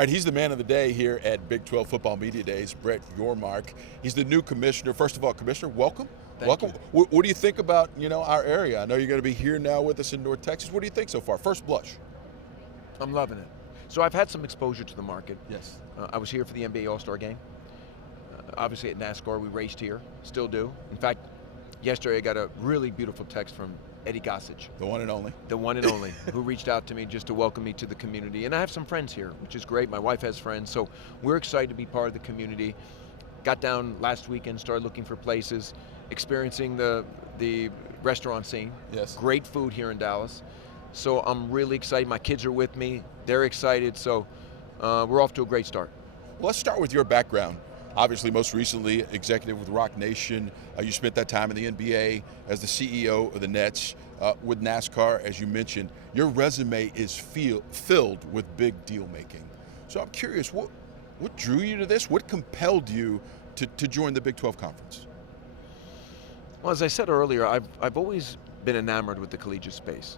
All right, he's the man of the day here at Big 12 Football Media Days, Brett Yormark. He's the new commissioner. First of all, Commissioner, welcome. Thank you. What do you think about, our area? I know you're going to be here now with us in North Texas. What do you think so far? First blush. I'm loving it. So I've had some exposure to the market. Yes. I was here for the NBA All-Star Game. Obviously at NASCAR, we raced here, still do. In fact, yesterday I got a really beautiful text from Eddie Gossage. The one and only. The one and only, who reached out to me just to welcome me to the community. And I have some friends here, which is great. My wife has friends, so we're excited to be part of the community. Got down last weekend, started looking for places, experiencing the restaurant scene. Yes. Great food here in Dallas. So I'm really excited. My kids are with me. They're excited, so we're off to a great start. Well, let's start with your background. Obviously, most recently, executive with Rock Nation. You spent that time in the NBA as the CEO of the Nets. With NASCAR, as you mentioned, your resume is filled with big deal making. So I'm curious, what drew you to this? What compelled you to join the Big 12 Conference? Well, as I said earlier, I've always been enamored with the collegiate space,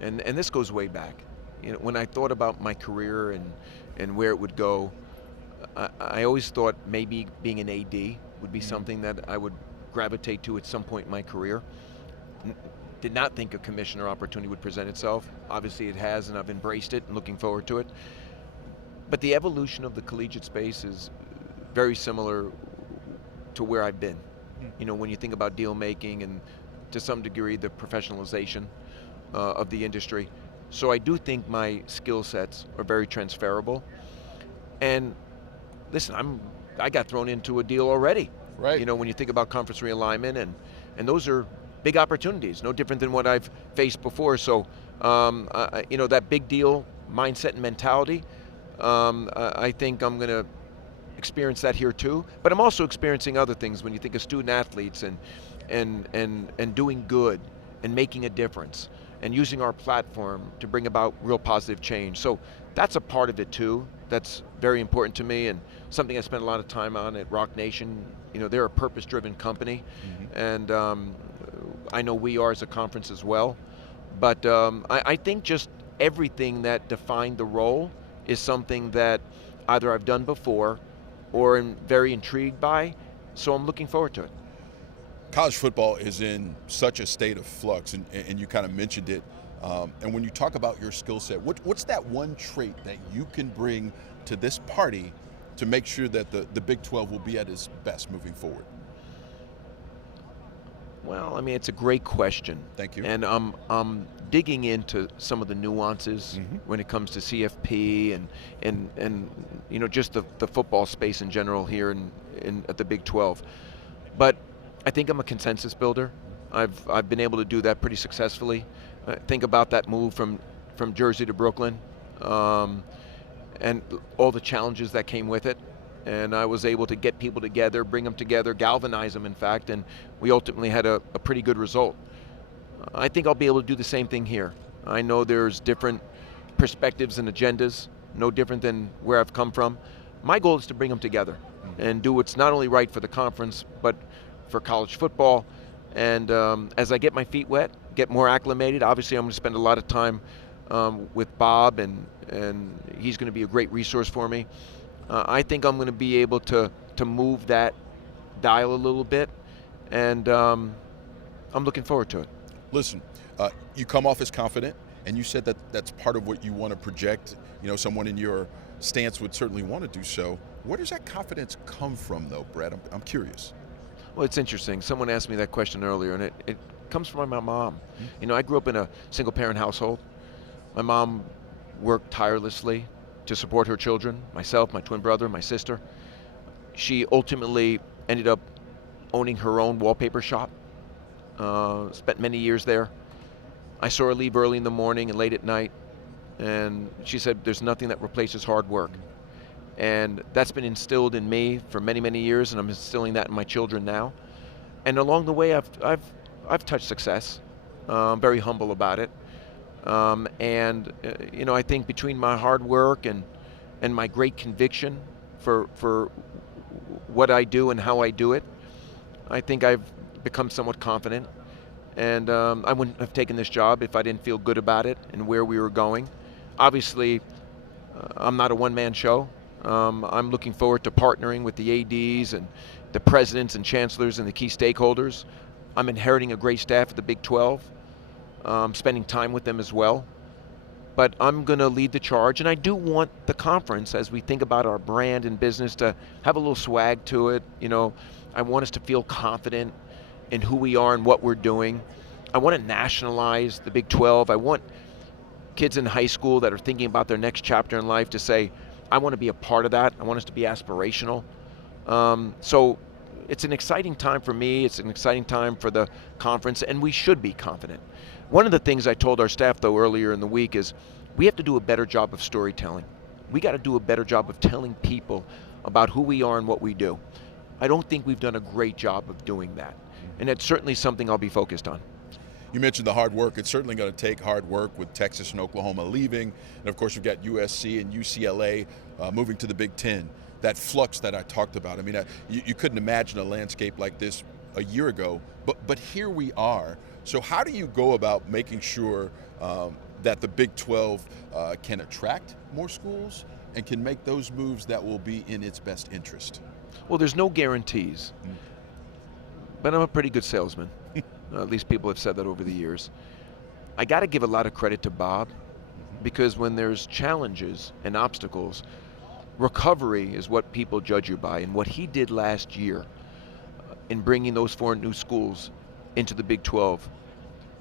and this goes way back. When I thought about my career and where it would go, I always thought maybe being an AD would be something that I would gravitate to at some point in my career. Did not think a commissioner opportunity would present itself. Obviously it has, and I've embraced it and looking forward to it. But the evolution of the collegiate space is very similar to where I've been. When you think about deal making and to some degree the professionalization of the industry. So I do think my skill sets are very transferable. And listen, I got thrown into a deal already. Right. When you think about conference realignment, and those are big opportunities, no different than what I've faced before. So, that big deal mindset and mentality, I think I'm going to experience that here too. But I'm also experiencing other things when you think of student athletes and doing good and making a difference and using our platform to bring about real positive change. So that's a part of it too. That's very important to me and something I spent a lot of time on at Rock Nation. They're a purpose-driven company, and I know we are as a conference as well. But I think just everything that defined the role is something that either I've done before or am very intrigued by, so I'm looking forward to it. College football is in such a state of flux, and you kind of mentioned it. And when you talk about your skill set, what's that one trait that you can bring to this party to make sure that the Big 12 will be at its best moving forward? Well, it's a great question. Thank you. And I'm digging into some of the nuances when it comes to CFP and just the football space in general here at the Big 12. But I think I'm a consensus builder. I've been able to do that pretty successfully. Think about that move from Jersey to Brooklyn, and all the challenges that came with it. And I was able to get people together, bring them together, galvanize them, in fact, and we ultimately had a pretty good result. I think I'll be able to do the same thing here. I know there's different perspectives and agendas, no different than where I've come from. My goal is to bring them together and do what's not only right for the conference, but for college football. And as I get my feet wet, get more acclimated, obviously I'm going to spend a lot of time with Bob, and he's going to be a great resource for me. I think I'm going to be able to move that dial a little bit, and I'm looking forward to it. Listen, you come off as confident, and you said that that's part of what you want to project. Someone in your stance would certainly want to do so. Where does that confidence come from, though, Brett? I'm curious. Well, it's interesting. Someone asked me that question earlier, and it comes from my mom. I grew up in a single-parent household. My mom worked tirelessly to support her children, myself, my twin brother, my sister. She ultimately ended up owning her own wallpaper shop, spent many years there. I saw her leave early in the morning and late at night, and she said, there's nothing that replaces hard work. And that's been instilled in me for many, many years, and I'm instilling that in my children now. And along the way, I've touched success. I'm very humble about it. I think between my hard work and my great conviction for what I do and how I do it, I think I've become somewhat confident. And I wouldn't have taken this job if I didn't feel good about it and where we were going. Obviously, I'm not a one-man show. I'm looking forward to partnering with the ADs and the presidents and chancellors and the key stakeholders. I'm inheriting a great staff at the Big 12, spending time with them as well. But I'm going to lead the charge, and I do want the conference, as we think about our brand and business, to have a little swag to it. I want us to feel confident in who we are and what we're doing. I want to nationalize the Big 12. I want kids in high school that are thinking about their next chapter in life to say, I want to be a part of that. I want us to be aspirational. So it's an exciting time for me. It's an exciting time for the conference, and we should be confident. One of the things I told our staff, though, earlier in the week is we have to do a better job of storytelling. We got to do a better job of telling people about who we are and what we do. I don't think we've done a great job of doing that, and it's certainly something I'll be focused on. You mentioned the hard work. It's certainly going to take hard work with Texas and Oklahoma leaving. And of course, you've got USC and UCLA moving to the Big Ten. That flux that I talked about. I mean, you couldn't imagine a landscape like this a year ago, but here we are. So how do you go about making sure that the Big 12 can attract more schools and can make those moves that will be in its best interest? Well, there's no guarantees, but I'm a pretty good salesman. At least people have said that over the years. I got to give a lot of credit to Bob, because when there's challenges and obstacles, recovery is what people judge you by. And what he did last year in bringing those 4 new schools into the Big 12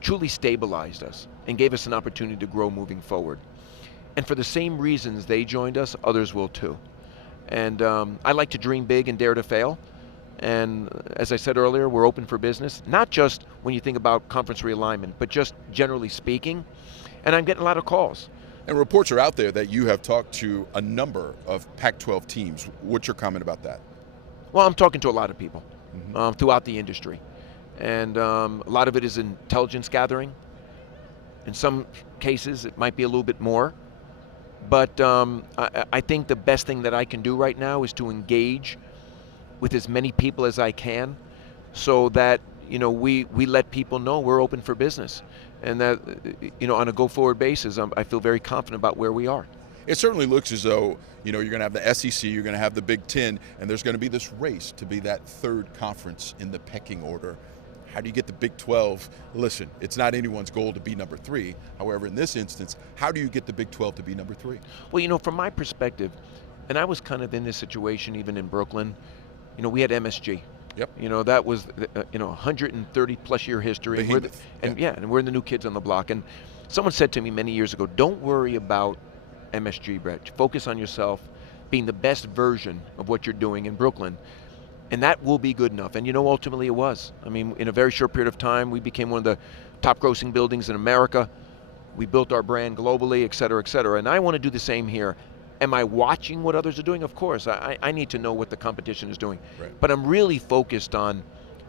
truly stabilized us and gave us an opportunity to grow moving forward. And for the same reasons they joined us, others will too. And I like to dream big and dare to fail. And as I said earlier, we're open for business, not just when you think about conference realignment, but just generally speaking. And I'm getting a lot of calls. And reports are out there that you have talked to a number of Pac-12 teams. What's your comment about that? Well, I'm talking to a lot of people throughout the industry. And a lot of it is intelligence gathering. In some cases, it might be a little bit more. But I think the best thing that I can do right now is to engage with as many people as I can, so that we let people know we're open for business, and that on a go-forward basis, I feel very confident about where we are. It certainly looks as though you're going to have the SEC, you're going to have the Big Ten, and there's going to be this race to be that third conference in the pecking order. How do you get the Big 12? Listen, it's not anyone's goal to be number 3. However, in this instance, how do you get the Big 12 to be number 3? Well, from my perspective, and I was kind of in this situation even in Brooklyn. We had MSG. Yep. That was 130 plus year history. And we're the new kids on the block. And someone said to me many years ago, don't worry about MSG, Brett. Focus on yourself being the best version of what you're doing in Brooklyn. And that will be good enough. And ultimately it was. I mean, in a very short period of time, we became one of the top grossing buildings in America. We built our brand globally, et cetera, et cetera. And I want to do the same here. Am I watching what others are doing? Of course. I need to know what the competition is doing. Right. But I'm really focused on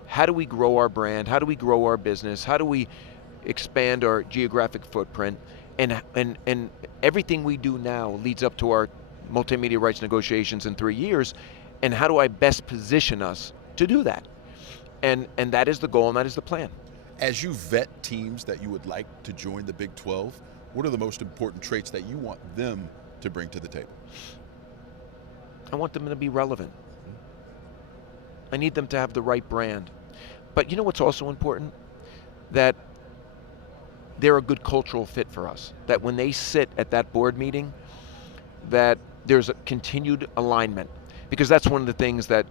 how do we grow our brand? How do we grow our business? How do we expand our geographic footprint? And everything we do now leads up to our multimedia rights negotiations in 3 years. And how do I best position us to do that? And that is the goal, and that is the plan. As you vet teams that you would like to join the Big 12, what are the most important traits that you want them to bring to the table? I want them to be relevant. I need them to have the right brand. But what's also important? That they're a good cultural fit for us. That when they sit at that board meeting, that there's a continued alignment. Because that's one of the things that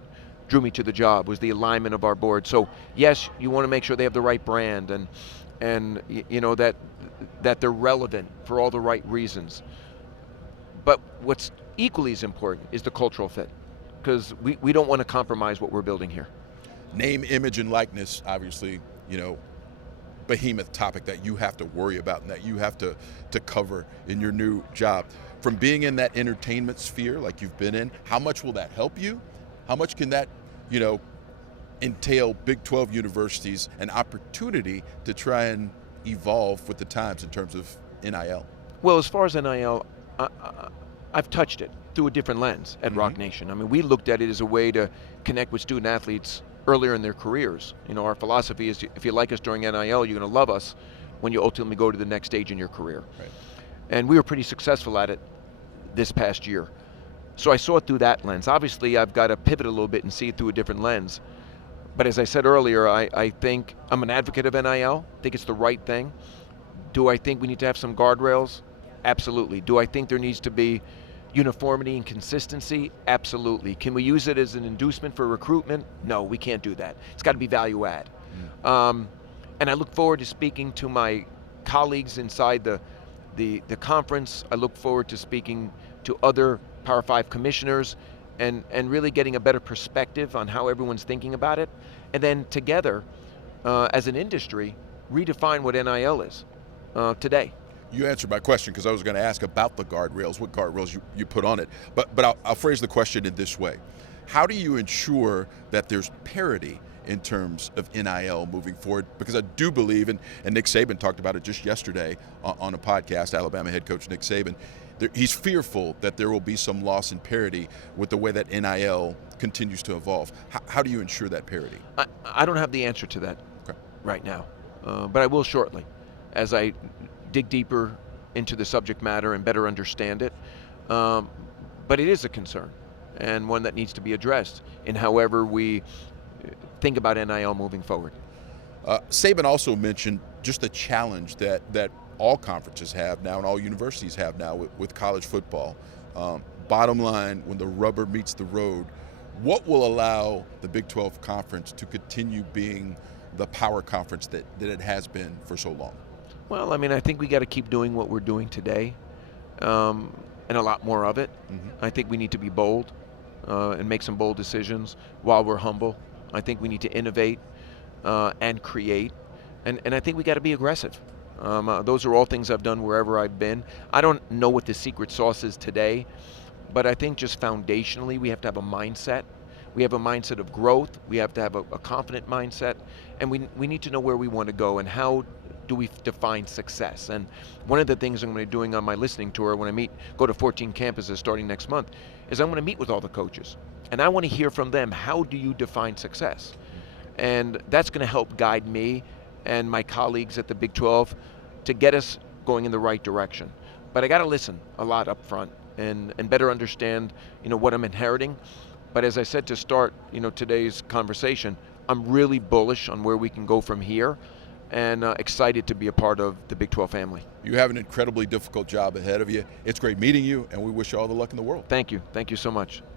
drew me to the job, was the alignment of our board. So yes, you want to make sure they have the right brand, and that they're relevant for all the right reasons. But what's equally as important is the cultural fit, because we don't want to compromise what we're building here. Name, image, and likeness, obviously, behemoth topic that you have to worry about and that you have to cover in your new job. From being in that entertainment sphere like you've been in, how much will that help you? How much can that, entail Big 12 universities an opportunity to try and evolve with the times in terms of NIL? Well, as far as NIL, I've touched it through a different lens at Rock Nation. I mean, we looked at it as a way to connect with student athletes earlier in their careers. Our philosophy is, if you like us during NIL, you're going to love us when you ultimately go to the next stage in your career. Right. And we were pretty successful at it. this past year. So I saw it through that lens. Obviously, I've got to pivot a little bit and see it through a different lens. But as I said earlier, I think I'm an advocate of NIL. I think it's the right thing. Do I think we need to have some guardrails? Absolutely. Do I think there needs to be uniformity and consistency? Absolutely. Can we use it as an inducement for recruitment? No, we can't do that. It's got to be value add. And I look forward to speaking to my colleagues inside the conference. I look forward to speaking to other Power 5 commissioners and really getting a better perspective on how everyone's thinking about it. And then together, as an industry, redefine what NIL is today. You answered my question because I was going to ask about the guardrails, what guardrails you put on it. But I'll phrase the question in this way. How do you ensure that there's parity in terms of NIL moving forward? Because I do believe, and Nick Saban talked about it just yesterday on a podcast, Alabama head coach Nick Saban, he's fearful that there will be some loss in parity with the way that NIL continues to evolve. How do you ensure that parity? I don't have the answer to that right now, but I will shortly as I dig deeper into the subject matter and better understand it. But it is a concern and one that needs to be addressed in however we think about NIL moving forward. Saban also mentioned just the challenge that all conferences have now and all universities have now with college football. Bottom line, when the rubber meets the road, what will allow the Big 12 Conference to continue being the power conference that it has been for so long? Well, I mean, I think we got to keep doing what we're doing today, and a lot more of it. I think we need to be bold and make some bold decisions while we're humble. I think we need to innovate and create, and I think we got to be aggressive. Those are all things I've done wherever I've been. I don't know what the secret sauce is today, but I think just foundationally we have to have a mindset. We have a mindset of growth. We have to have a confident mindset, and we need to know where we want to go and how do we define success. And one of the things I'm going to be doing on my listening tour when I go to 14 campuses starting next month is I'm going to meet with all the coaches. And I want to hear from them, how do you define success? And that's going to help guide me and my colleagues at the Big 12 to get us going in the right direction. But I got to listen a lot up front and better understand, what I'm inheriting. But as I said to start, today's conversation, I'm really bullish on where we can go from here and excited to be a part of the Big 12 family. You have an incredibly difficult job ahead of you. It's great meeting you, and we wish you all the luck in the world. Thank you. Thank you so much.